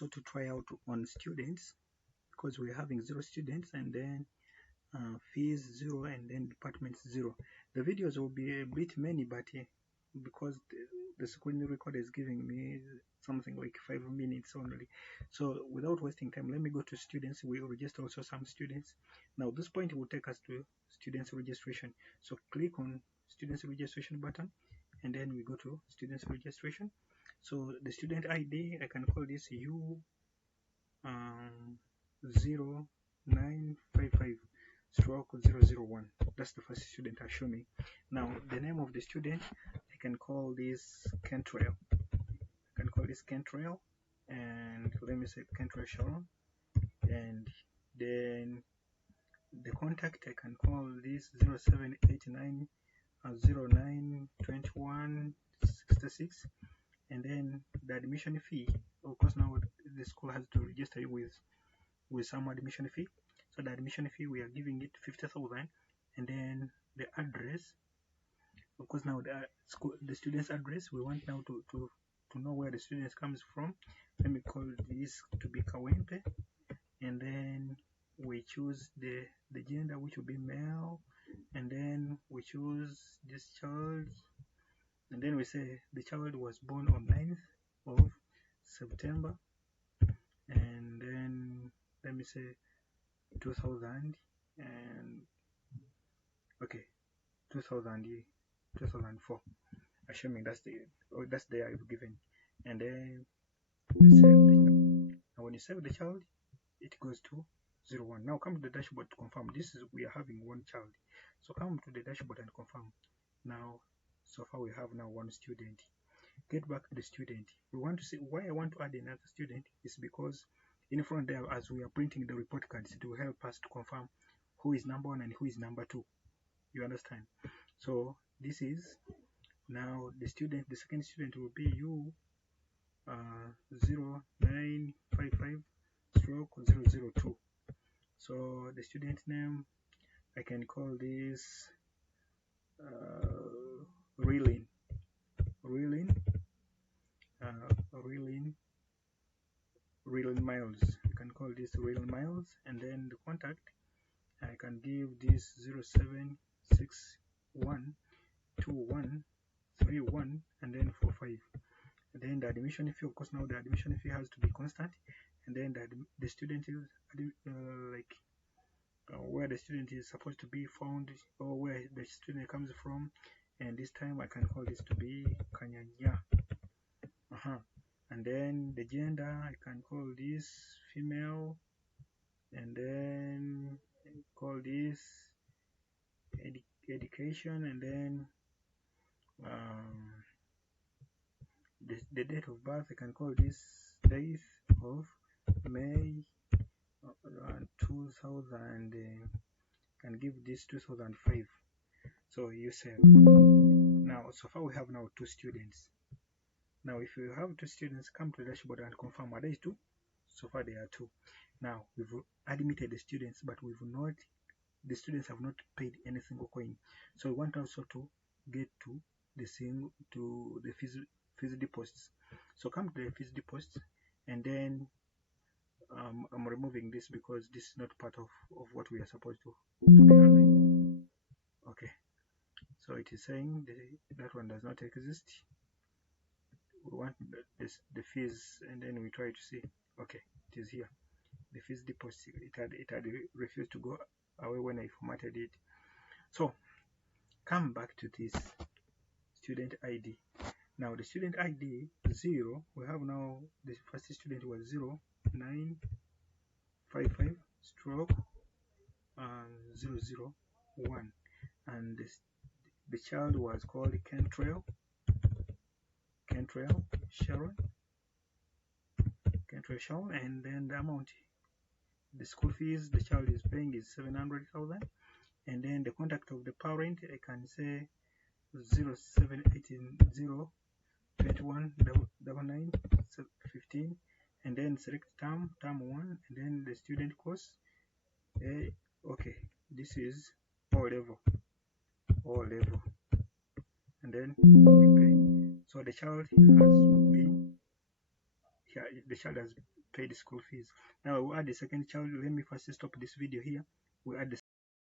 also to try out on students, because we're having 0 students, and then fees 0, and then departments 0. The videos will be a bit many, but because the screen recorder is giving me something like 5 minutes only, so without wasting time, let me go to students. We will register also some students. Now this point will take us to students registration, so click on students registration button, and then we go to students registration. So the student ID, I can call this U0955/001. That's the first student I show me. Now the name of the student, I can call this Kentrail. And let me say Kentrail Sharon. And then the contact, I can call this 0789 092166. And then the admission fee, of course now the school has to register you with some admission fee. So the admission fee, we are giving it 50,000. And then the address, of course now the student's address, we want now to know where the student comes from. Let me call this to be Kawempe, and then we choose the gender, which will be male, and then we choose this child, and then we say the child was born on 9th of September, and then let me say 2000, and okay, 2004, assuming that's the year I've given. And then when you save the child, it goes to 01. Now come to the dashboard to confirm. We are having one child, so come to the dashboard and confirm. Now so far we have now one student. Get back to the student. We want to see why I want to add another student is because in front there, as we are printing the report cards, it will help us to confirm who is number 1 and who is number 2. You understand? So this is now the student. The second student will be U0955/002. So the student name, I can call this Relin Miles. You can call this Relin Miles. And then the contact, I can give this 07612131 and then 45. And then the admission fee, of course now the admission fee has to be constant. And then the student is where the student is supposed to be found, or where the student comes from. And this time I can call this to be Kanyanya. And then the gender, I can call this female, and then call this education, and then the date of birth, I can call this date of May 2000, can give this 2005. So you save. Now so far we have now 2 students. Now if you have 2 students, come to the dashboard and confirm, are they 2? So far they are 2. Now we've admitted the students, but the students have not paid any single coin. So we want also to get to the fees deposits. So come to the fees deposits, and then I'm removing this because this is not part of what we are supposed to be having. Okay, so it is saying that one does not exist. We want the fees, and then we try to see. Okay, it is here. The fees deposit, it had refused to go away when I formatted it. So come back to this student ID. Now the student ID 0, we have now the first student was 0955/001, and the child was called Kentrail Sharon, and then the amount, the school fees the child is paying is 700,000. And then the contact of the parent, I can say 0718219915, and then select term 1, and then the student course. Okay, this is O level, and then we pay. So the child has paid school fees. Now we'll add the second child. Let me first stop this video here. We add the